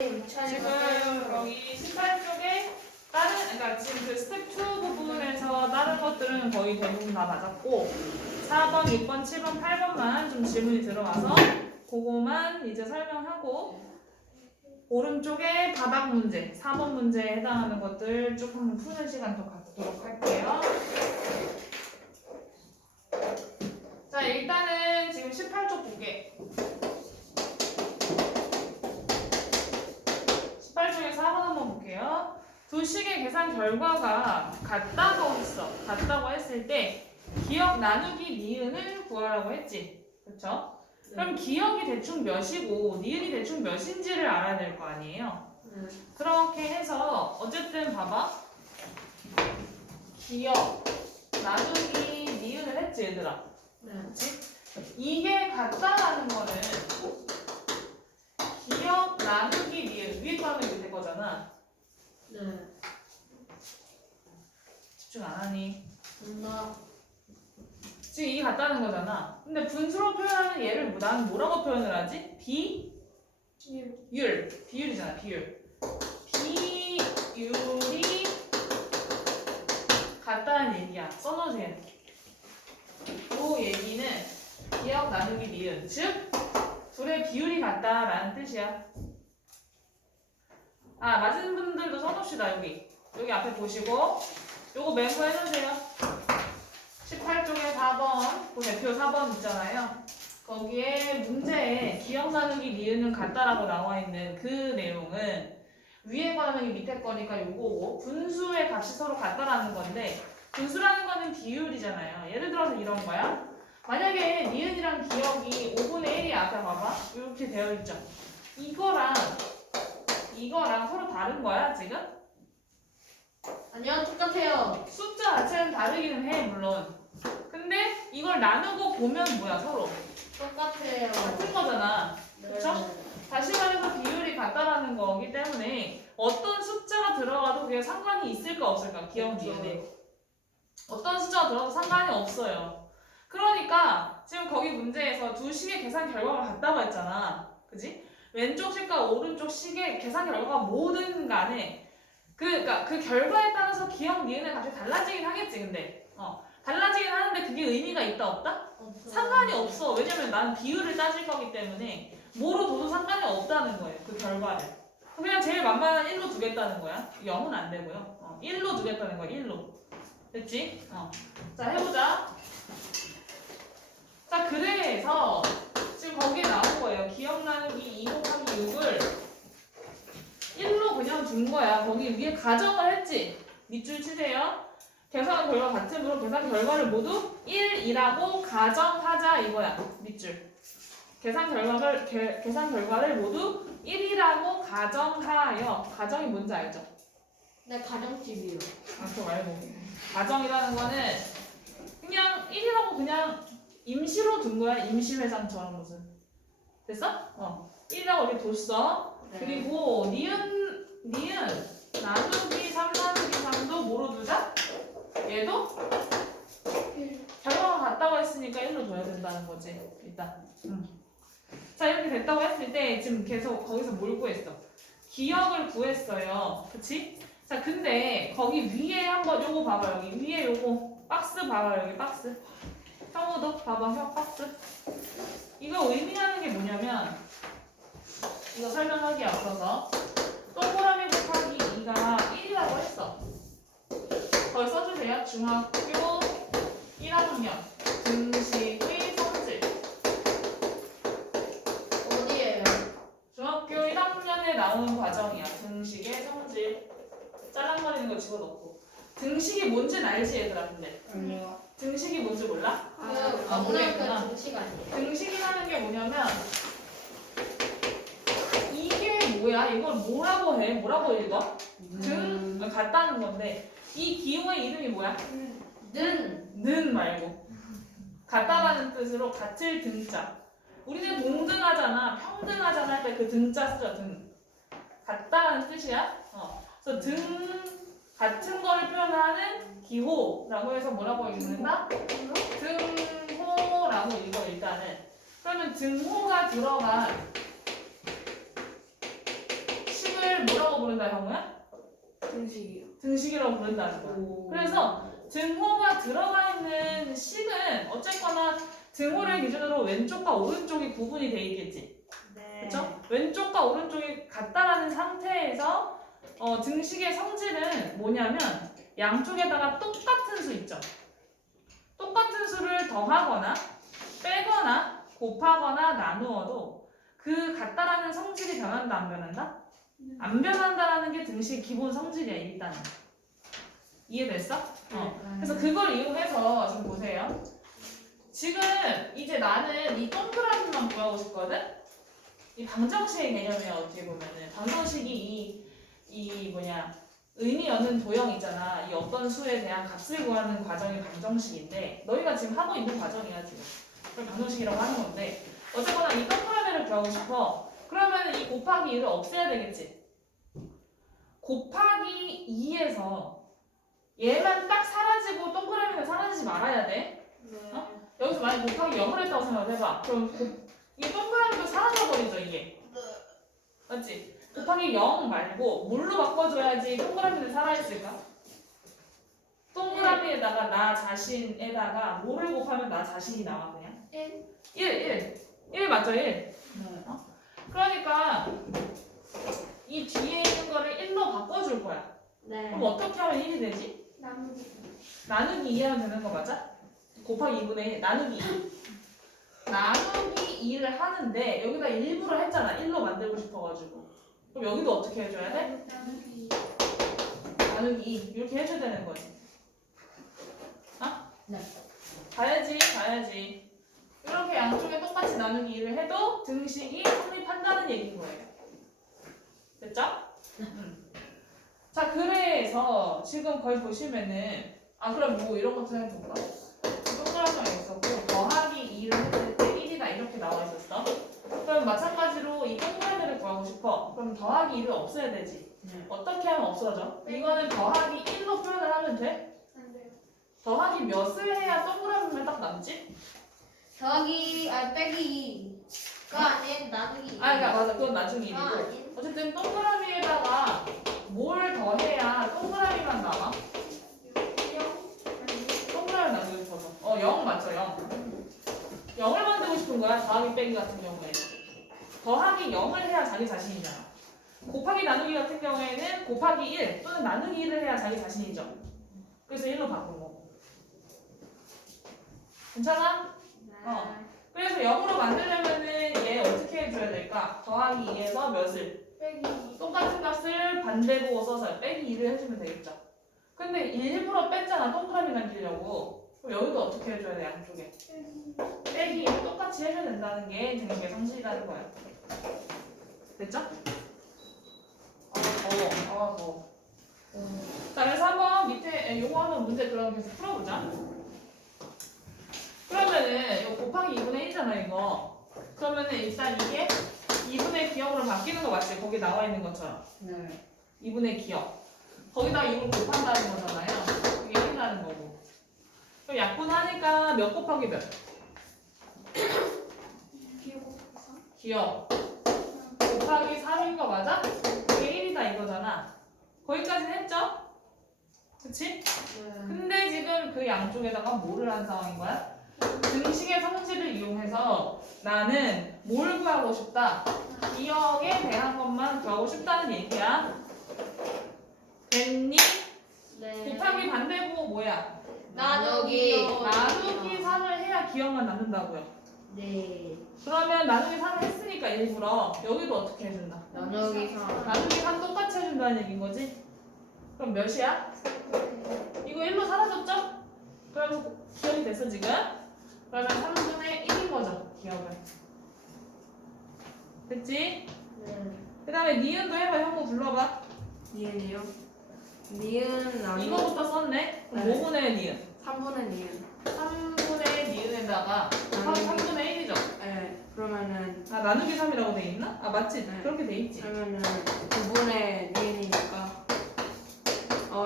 지금 여기 18쪽에 그러니까 지금 그 스텝 2 부분에서 다른 것들은 거의 대부분 다 맞았고 4번, 6번, 7번, 8번만 좀 질문이 들어와서 그거만 이제 설명하고 오른쪽에 바닥 문제, 4번 문제에 해당하는 것들 쭉 한번 푸는 시간 더 갖도록 할게요. 자, 일단은 지금 18쪽 볼게. 18쪽에서 4번 한번 볼게요. 두 식의 계산 결과가 같다고 했을 때 기억 나누기 니은을 구하라고 했지. 그쵸? 그럼 기억이 대충 몇이고 니은이 대충 몇인지를 알아야 될 거 아니에요? 그렇게 해서 어쨌든 봐봐. 기억 나누기 니은을 했지 얘들아. 그치? 이게 같다라는 거는 기억 나누기 니은 위에 거 하면 밑에 거잖아. 네. 집중 안 하니? 엄마. 지금 이게 같다는 거잖아. 근데 분수로 표현하는 얘를 나는 뭐라고 표현을 하지? 비율이잖아. 비율이 같다는 얘기야. 써놓으세요. 이 얘기는 기억 나누기 니은, 즉 둘의 비율이 같다라는 뜻이야. 아, 맞은 분들도 써놓읍시다. 여기 앞에 보시고 요거 메모해놓으세요. 18쪽에 4번 그 대표 4번 있잖아요. 거기에 문제에 기억 나누기 니은은 같다라고 나와 있는 그 내용은 위에 거는 밑에 거니까 요거고 분수의 값이 서로 같다라는 건데 분수라는 거는 비율이잖아요. 예를 들어서 이런 거야. 만약에 니은이랑 기억이 5분의 1이 앞에 봐봐. 이렇게 되어 있죠. 이거랑 서로 다른 거야 지금? 아니요, 똑같아요. 숫자 자체는 다르기는 해 물론. 근데 이걸 나누고 보면 뭐야 서로 똑같아요. 같은 거잖아. 네. 그쵸? 다시 말해서 비율이 같다라는 거기 때문에 어떤 숫자가 들어가도 그게 상관이 있을까 없을까? 기억 니은에 어떤 숫자가 들어가도 상관이 없어요. 그러니까 지금 거기 문제에서 두 식의 계산 결과가 같다고 했잖아. 그지? 왼쪽 식과 오른쪽 식의 계산 결과가 뭐든 간에 그러니까 그 결과에 따라서 기억 니은의 값이 달라지긴 하겠지. 근데 달라지긴 하는데 그게 의미가 있다 없다? 없어요. 상관이 없어. 왜냐면 나는 비율을 따질 거기 때문에 뭐로 둬도 상관이 없다는 거예요. 그 결과를. 그냥 제일 만만한 1로 두겠다는 거야. 0은 안 되고요. 1로 두겠다는 거야. 1로. 됐지? 자, 해보자. 자, 그래서 지금 거기에 나온 거예요. 기억 나누기 2 곱하기 6을 1로 그냥 둔 거야. 거기 위에 가정을 했지? 밑줄 치세요. 계산 결과 같으므로 계산 결과를 모두 1이라고 가정하자 이거야. 밑줄. 계산 결과를 모두 1이라고 가정하여. 가정이 뭔지 알죠? 네, 가정집이요. 그거 말고. 가정이라는 거는 그냥 1이라고 그냥 임시로 둔 거야. 임시회장처럼 무슨. 됐어? 1이라고 이렇게 뒀어. 네. 그리고 니은 나누기 3 나누기 3도 뭐로 두자? 얘도 결과가 같다고 했으니까 1로 둬야 된다는 거지. 일단. 자, 이렇게 됐다고 했을 때 지금 계속 거기서 뭘 구했어? 기억을 구했어요. 그치? 자, 근데 거기 위에 한번 요거 봐봐. 여기 위에 요거 박스 봐봐. 여기 박스. 형우도 봐봐. 형 박스. 이거 의미하는 게 뭐냐면 이거 설명하기 앞서서 동그라미 곱하기 2가 1이라고 했어. 거기 써주세요. 중학교 1학년 등식의 성질. 어디에요? 중학교 1학년에 나오는 과정이야. 등식의 성질. 잘라버리는 거 집어넣고. 등식이 뭔지 알지 얘들아 근데? 아니요. 등식이 뭔지 몰라? 모르겠구나. 등식 아니에요. 등식이라는 게 뭐냐면 이게 뭐야? 이걸 뭐라고 해? 뭐라고 읽어? 같다는 건데 이 기호의 이름이 뭐야? 는 말고 같다라는 뜻으로 같을 등자. 우리는 동등하잖아, 평등하잖아 할 때 그 등자 쓰죠. 등. 같다라는 뜻이야. 그래서 같은 거를 표현하는 기호라고 해서 뭐라고 읽는다? 등호라고 읽어 일단은. 그러면 등호가 들어간 얘를 뭐라고 부른다 형우야? 등식이요. 등식이라고 부른다는 거야. 그래서 등호가 들어가 있는 식은 어쨌거나 등호를 기준으로 왼쪽과 오른쪽이 구분이 돼 있겠지. 네. 그렇죠? 왼쪽과 오른쪽이 같다라는 상태에서 등식의 성질은 뭐냐면 양쪽에다가 똑같은 수 있죠. 똑같은 수를 더하거나 빼거나 곱하거나 나누어도 그 같다라는 성질이 변한다 안 변한다? 안 변한다라는 게 등식 기본 성질이야 일단. 이해됐어? 그래서 그걸 이용해서 지금 보세요. 지금 이제 나는 이 동그라미만 구하고 싶거든? 이 방정식의 개념이야 어떻게 보면은. 방정식이 이 의미 없는 도형 있잖아. 이 어떤 수에 대한 값을 구하는 과정이 방정식인데 너희가 지금 하고 있는 과정이야 지금. 그걸 방정식이라고 하는 건데 어쨌거나 이 동그라미를 구하고 싶어. 그러면 이 곱하기 2를 없애야 되겠지. 곱하기 2에서 얘만 딱 사라지고 동그라미는 사라지지 말아야 돼. 여기서 만약 곱하기 0을 했다고 생각해봐. 그럼 이 동그라미도 사라져버리죠 이게. 맞지? 곱하기 0 말고 뭘로 바꿔줘야지 동그라미는 살아있을까? 동그라미에다가 나 자신에다가 뭐를 곱하면 나 자신이 나와 그냥? 1 맞죠? 1. 그러니까 이 뒤에 있는 거를 1로 바꿔줄 거야. 네. 그럼 어떻게 하면 1이 되지? 나누기 2 하면 되는 거 맞아? 곱하기 2분의 1 나누기 2. 나누기 2를 하는데 여기다 일부러 했잖아. 1로 만들고 싶어가지고. 그럼 여기도 어떻게 해줘야 돼? 나누기 2 이렇게 해줘야 되는 거지. 네. 봐야지. 이렇게 양쪽에 똑같이 나누기 2를 해도 등식이 성립한다는 얘기인 거예요. 됐죠? 자, 그래서 지금 거기 보시면은 그럼 뭐 이런 것도 해볼까? 동그라미가 있었고 더하기 2를 했을 때 1이다 이렇게 나와 있었어. 그럼 마찬가지로 이 동그라미를 구하고 싶어. 그럼 더하기 2를 없애야 되지. 어떻게 하면 없어져? 이거는 더하기 1로 표현을 하면 돼? 더하기 몇을 해야 동그라미만 딱 남지? 빼기 2가 아닌 나누기. 그러니까 맞아. 그건 나중에 일이고. 아닌. 어쨌든 동그라미에다가 뭘 더해야 동그라미만 남아? 동그라미 만들고 싶어서. 0 맞죠? 0. 0을 만들고 싶은 거야. 더하기 빼기 같은 경우에는. 더하기 0을 해야 자기 자신이잖아. 곱하기 나누기 같은 경우에는 곱하기 1 또는 나누기 1을 해야 자기 자신이죠. 그래서 1로 바꾼 거고. 괜찮아? 그래서 0으로 만들려면은 얘 어떻게 해줘야 될까? 더하기 2에서 몇을? 똑같은 값을 반대보고 써서 빼기 2를 해주면 되겠죠. 근데 일부러 뺐잖아. 동그라미 남기려고. 그럼 여기도 어떻게 해줘야 돼? 양쪽에. 빼기 2를 똑같이 해줘야 된다는 게 등식의 성질이라는 거야. 됐죠? 더워. 자, 그래서 한번 밑에 요거 한번 문제 그럼 계속 풀어보자. 그러면은 이거 곱하기 2분의 1이잖아 이거. 그러면은 일단 이게 2분의 기억으로 바뀌는 거 맞지? 거기 나와 있는 것처럼. 2분의 기억. 거기다 6을 곱한다는 거잖아요. 그게 1이라는 거고. 그럼 약분하니까 몇 곱하기 몇? 기억. 곱하기 3인 거 맞아? 그게 1이다 이거잖아. 거기까지는 했죠? 그치? 근데 지금 그 양쪽에다가 뭐를 한 상황인 거야? 등식의 성질을 이용해서 나는 뭘 구하고 싶다? 기억에 대한 것만 구하고 싶다는 얘기야. 됐니? 곱하기 반대고 뭐야? 나누기. 나누기 3을 해야 기억만 남는다고요. 네. 그러면 나누기 3을 했으니까 일부러 여기도 어떻게 해준다? 나누기 3. 나누기 3 똑같이 해준다는 얘기인 거지? 그럼 몇이야? 이거 1로 사라졌죠? 그러면서 기억이 됐어 지금? 그러면 3분의 1인 거죠 기억은. 됐지? 그 다음에 니은도 해봐. 형부 불러봐. 니은이요? 니은 나누. 이거부터 썼네? 그럼 네. 5분의 니은 3분의 니은. 3분의 니은에다가 나누기. 3분의 1이죠? 네. 그러면은 나누기 3이라고 돼 있나? 맞지? 네. 그렇게 돼 있지. 그러면은 9분의 니은이니까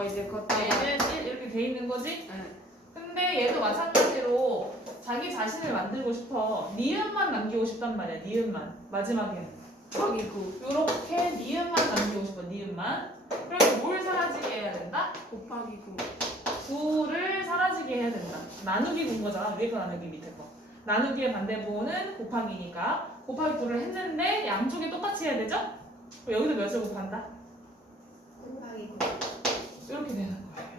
이제 걷다가 얘는 1 이렇게 돼 있는 거지? 네. 근데 얘도 마찬가지로 자기 자신을 만들고 싶어. 니은만 남기고 싶단 말이야. 니은만. 마지막에. 곱하기 9. 요렇게 니은만 남기고 싶어. 나누기 군 거잖아. 위에 거 나누기 밑에 거. 나누기의 반대부호는 곱하기니까 곱하기 9를 했는데 양쪽에 똑같이 해야 되죠? 그럼 여기도 몇을 곱한다? 곱하기 이렇게 되는 거예요.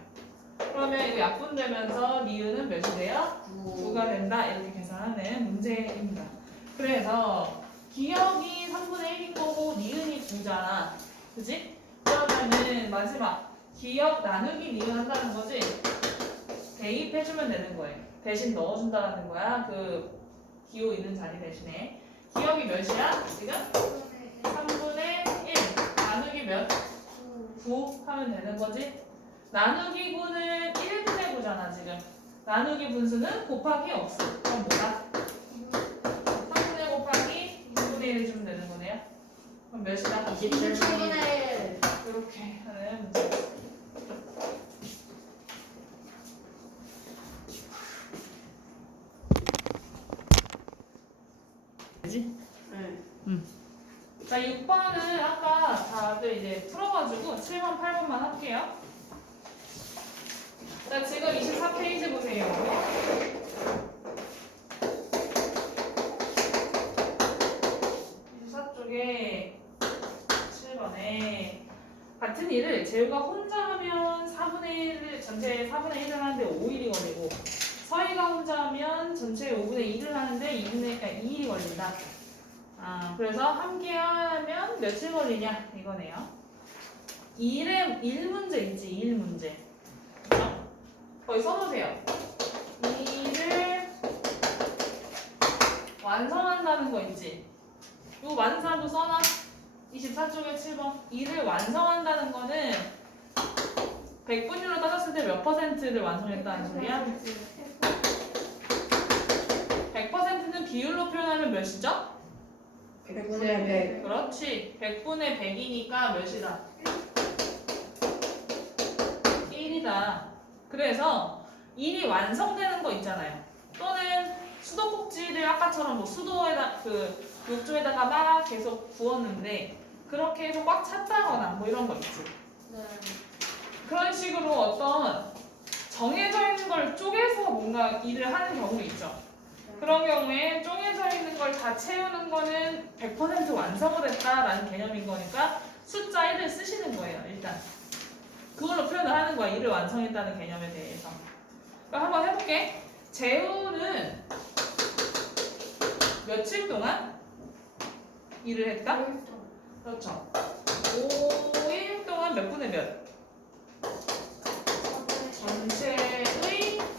그러면 이거 약분되면서 니은은 몇이 돼요? 9가 된다. 이렇게 계산하는 문제입니다. 그래서 기억이 3분의 1인 거고 니은이 9잖아. 그지? 그러면은 마지막 기억 나누기 니은 한다는 거지? 대입해주면 되는 거예요. 대신 넣어준다는 거야. 그 기호 있는 자리 대신에. 기억이 몇이야? 지금? 3분의 1. 나누기 몇? 9 하면 되는 거지? 나누기 9는 1분의 9잖아 지금. 나누기 분수는 곱하기 없어. 그럼 뭐다? 3분의 곱하기 2분의 1 해주면 되는 거네요. 그럼 몇이다? 27분의 1. 이렇게 하는 문제. 그지? 네. 자, 6번은 아까 다들 이제 풀어가지고 7번, 8번만 할게요. 자, 지금 24페이지 보세요. 24쪽에 7번에 같은 일을 재우가 혼자 하면 4분의 1을 전체 4분의 1을 하는데 5일이 걸리고 서희가 혼자 하면 전체 5분의 1을 하는데 2일이 걸린다. 아, 그래서 함께 하면 며칠 걸리냐 이거네요. 1문제 있지, 1문제. 그렇죠? 거기 써놓으세요. 2를 완성한다는 거 있지. 요 완사도 써놔. 24쪽에 7번. 2를 완성한다는 거는 100분율로 따졌을 때 몇 퍼센트를 완성했다는 소리야? 100%는 비율로 표현하면 몇이죠? 100분의 100. 그렇지. 100분의 100이니까 몇이다? 1이다. 그래서 1이 완성되는 거 있잖아요. 또는 수도꼭지를 아까처럼 뭐 수도에다 그 욕조에다가 막 계속 부었는데 그렇게 해서 꽉 찼다거나 뭐 이런 거 있지. 그런 식으로 어떤 정해져 있는 걸 쪼개서 뭔가 일을 하는 경우도 있죠. 그런 경우에 쪼개져 있는 걸 다 채우는 거는 100% 완성을 했다라는 개념인 거니까 숫자 1을 쓰시는 거예요, 일단. 그걸로 표현을 하는 거야, 일을 완성했다는 개념에 대해서. 그럼 한번 해볼게. 재우는 며칠 동안 일을 했다? 그렇죠. 5일 동안 몇 분의 몇? 전체의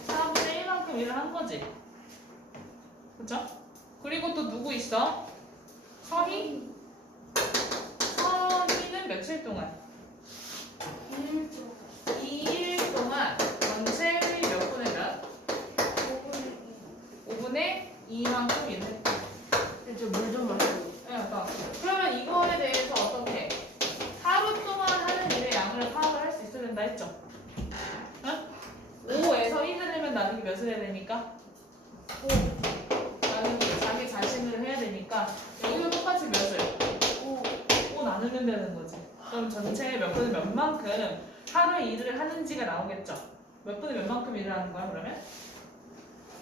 4분의 1만큼 일을 한 거지. 그쵸? 그리고 또 누구 있어? 서희? 서희는 며칠 동안? 2일 동안 전체의 몇 분의 몇? 5분의 2만큼 일을 했다. 저물 좀 마시고. 그러면 이거에 대해서 어떻게? 하루 동안 하는 일의 양을 파악을 할 수 있어야 된다 했죠? 응? 5에서 1을 내면 나누기 몇을 해야 되니까? 5. 나누기 자기 자신을 해야 되니까 여기도 똑같이 몇을? 5 나누면 되는 거지. 그럼 전체 몇 분의 몇만큼 하루에 일을 하는지가 나오겠죠? 몇 분의 몇만큼 일을 하는 거야 그러면?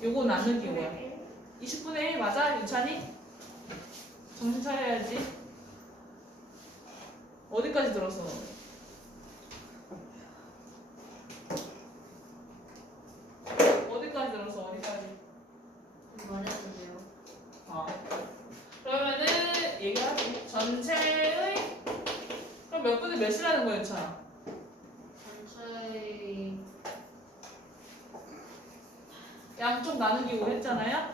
요거 나누기 5야. 20분의 1 맞아? 유찬이? 정신 차려야지. 어디까지 들었어? 어디까지 들었어? 어디까지? 말했는데요. 그러면은 얘기하지. 전체의 그럼 몇 분의 몇이라는 거였잖아. 전체의 양쪽 나누기 5 했잖아요.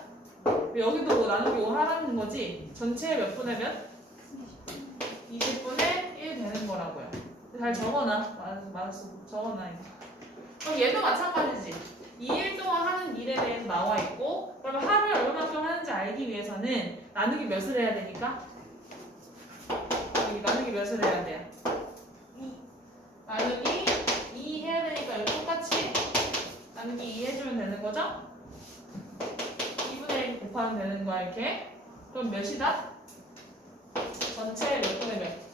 여기도 나누기 5 하라는 거지. 전체의 몇 분의 몇? 20분의 1 되는 거라고요. 잘 적어놔. 맞았어. 적어놔. 그럼 얘도 마찬가지지. 2일 동안 하는 일에 대해서 나와 있고 그러면 하루에 얼마만큼 하는지 알기 위해서는 나누기 몇을 해야 되니까? 여기 나누기 몇을 해야 돼요? 2. 나누기 2 해야 되니까 여기 똑같이 나누기 2 해주면 되는 거죠? 2분의 1 곱하면 되는 거야 이렇게. 그럼 몇이다? 전체 몇 분의 몇?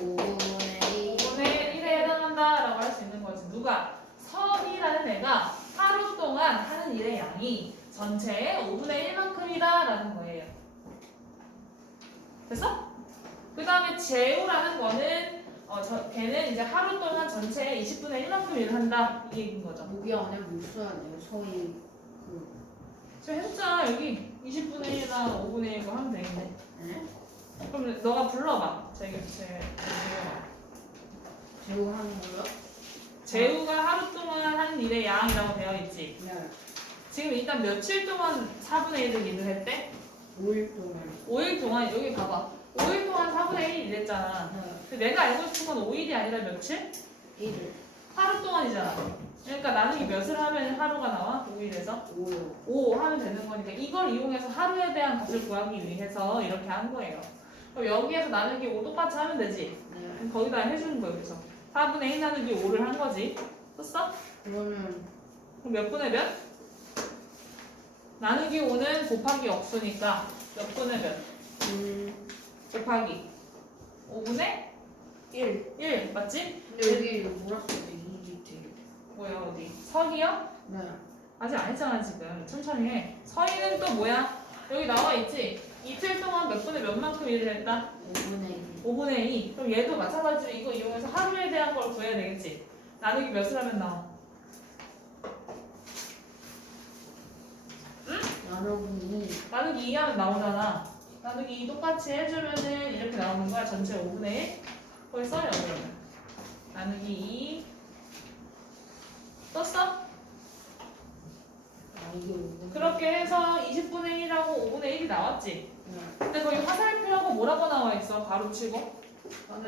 5분의 5분의 1에 해당한다 라고 할 수 있는 거지. 누가? 서희라는 애가 하루 동안 하는 전체의 5분의 1만큼이다 라는 거예요. 됐어? 그 다음에 제우라는 거는 걔는 이제 하루 동안 전체의 20분의 1만큼 일을 한다 이 얘기인 거죠. 여기 안에 물 써야 돼요. 서희 지금 했잖아. 여기 20분의 1이나 5분의 1거 하면 되겠네. 네? 그럼 너가 불러봐. 제우 하는 거요? 제우가 하루 동안 한 일의 양이라고 되어 있지. 네. 지금 일단 며칠 동안 4분의 1을 일을 했대? 5일 동안. 5일 동안 여기 봐봐. 5일 동안 4분의 1 일했잖아. 네. 근데 내가 알고 싶은 건 5일이 아니라 며칠? 1일. 하루 동안이잖아. 그러니까 나누기 몇을 하면 하루가 나와? 5일에서? 5요. 5 하면 되는 거니까 이걸 이용해서 하루에 대한 값을 구하기 위해서 이렇게 한 거예요. 그럼 여기에서 나누기 5 똑같이 하면 되지. 네. 그럼 거기다 해주는 거예요. 그래서 4분의 1 나누기 5를 한 거지. 썼어? 그러면 그럼 몇 분의 몇? 나누기 5는 곱하기 억수니까 몇 분의 몇? 곱하기 5분의 1. 1 맞지? 근데 여기 뭐라 써야 돼? 2리트. 뭐야 어디? 서희요? 네. 아직 안 했잖아 지금. 천천히 해. 서희는 또 뭐야? 여기 나와 있지? 이틀 동안 몇 분의 몇만큼 일을 했다? 5분의 1. 5분의 2. 그럼 얘도 마찬가지로 이거 이용해서 하루에 대한 걸 구해야 되겠지? 나누기 몇을 하면 나와? 나누기 2. 나누기 2 하면 나오잖아. 나누기 2 똑같이 해주면은 이렇게 나오는 거야. 전체 5분의 1. 거기 써요 그러면. 나누기 2 썼어? 아, 이게 5분의 그렇게 해서 20분의 1하고 5분의 1이 나왔지? 네. 근데 거기 화살표하고 뭐라고 나와 있어? 바로 치고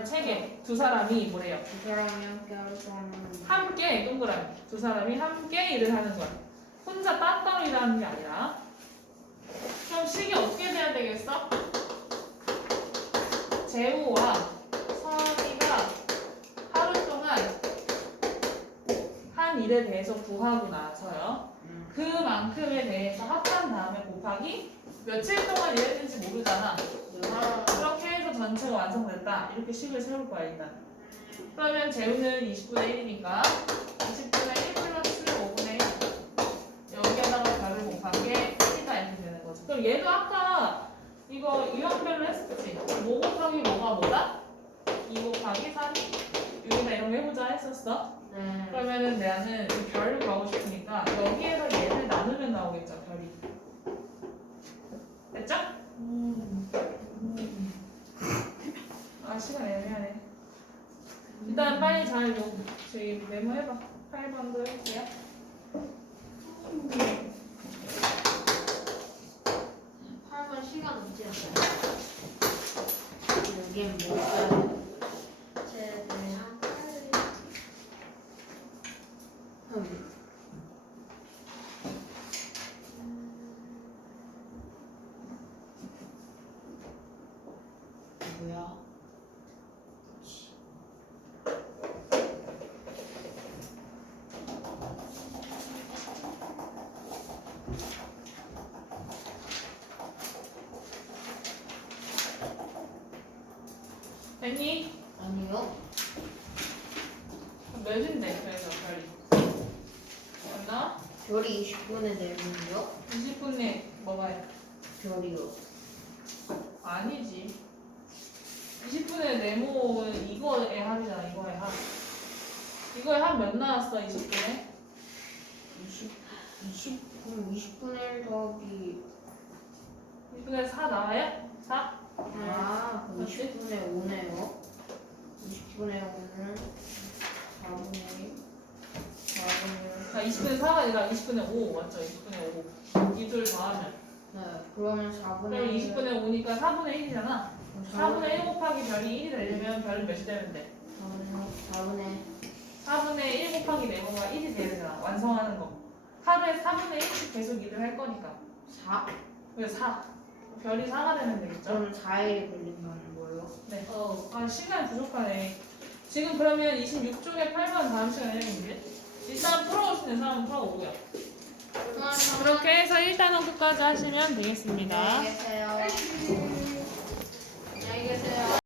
책에 두 사람이 뭐래요? 두 사람이 함께 할 거는 함께 동그라미 두 사람이 함께 일을 하는 거야. 혼자 따따로 일하는 게 아니라. 그럼 식이 어떻게 돼야 되겠어? 재우와 서희가 하루 동안 한 일에 대해서 구하고 나서요. 그만큼에 대해서 합한 다음에 곱하기 며칠 동안 일했는지 모르잖아. 그렇게 해서 전체가 완성됐다. 이렇게 식을 세울 거야 일단. 그러면 재우는 20분의 1이니까 20분의 1 플러스 5분의 1 여기에다가 별을 곱한 게 1이다 이렇게 되는 거죠. 그럼 얘도 아까 이거 유형별로 했었지. 뭐 곱하기 뭐가 뭐다? 2 곱하기 3 여기다 이런 거 해보자 했었어. 네. 그러면은 나는 이 별을 구하고 싶으니까 여기에서 얘를 나누면 나오겠죠 별이. 됐죠? 아 시간 애매하네. 일단 빨리 잘 저희 메모해봐. 8번도 해볼게요. 8번 시간 없지 않나요? 여기엔 뭐 써야 돼? 최대한 빨리. 뭐야? 됐니? 아니요. 몇인데 그래서 별이? 맞나? 별이 20분의 4분이요? 20분에 뭐가 해? 별이요. 아니지. 20분의 네모는 이거의 합이잖아. 이거의 합. 이거의 합 몇 나왔어? 20분에? 20분의 1 더하기 20분에 4 나와요? 4? 아, 그럼 맞지? 20분의 5네요. 20분의 5는 4분의 1. 4분의 1. 아, 20분의 4가 아니라 20분의 5 맞죠? 20분의 5. 이 둘 더하면. 네, 그러면 4분의 그럼 1. 20분의 5니까 4분의 1이잖아. 4분의 1 곱하기 별이 1이 되려면 별은 몇이 되면 돼? 4분의 1 곱하기 네모가 1이 돼야 되잖아. 완성하는 거. 하루에 4분의 1씩 계속 일을 할 거니까. 4? 그래서 4. 별이 4가 되면 되겠죠? 그럼 4일이 걸린다는 거예요? 네. 아, 시간이 부족하네. 지금 그러면 26쪽에 8번 다음 시간에 해야겠는데? 일단 풀어올 수 있는 사람은 풀어오고요. 그렇게 해서 1단원 끝까지 하시면 되겠습니다. 안녕히 계세요. 안녕히 계세요.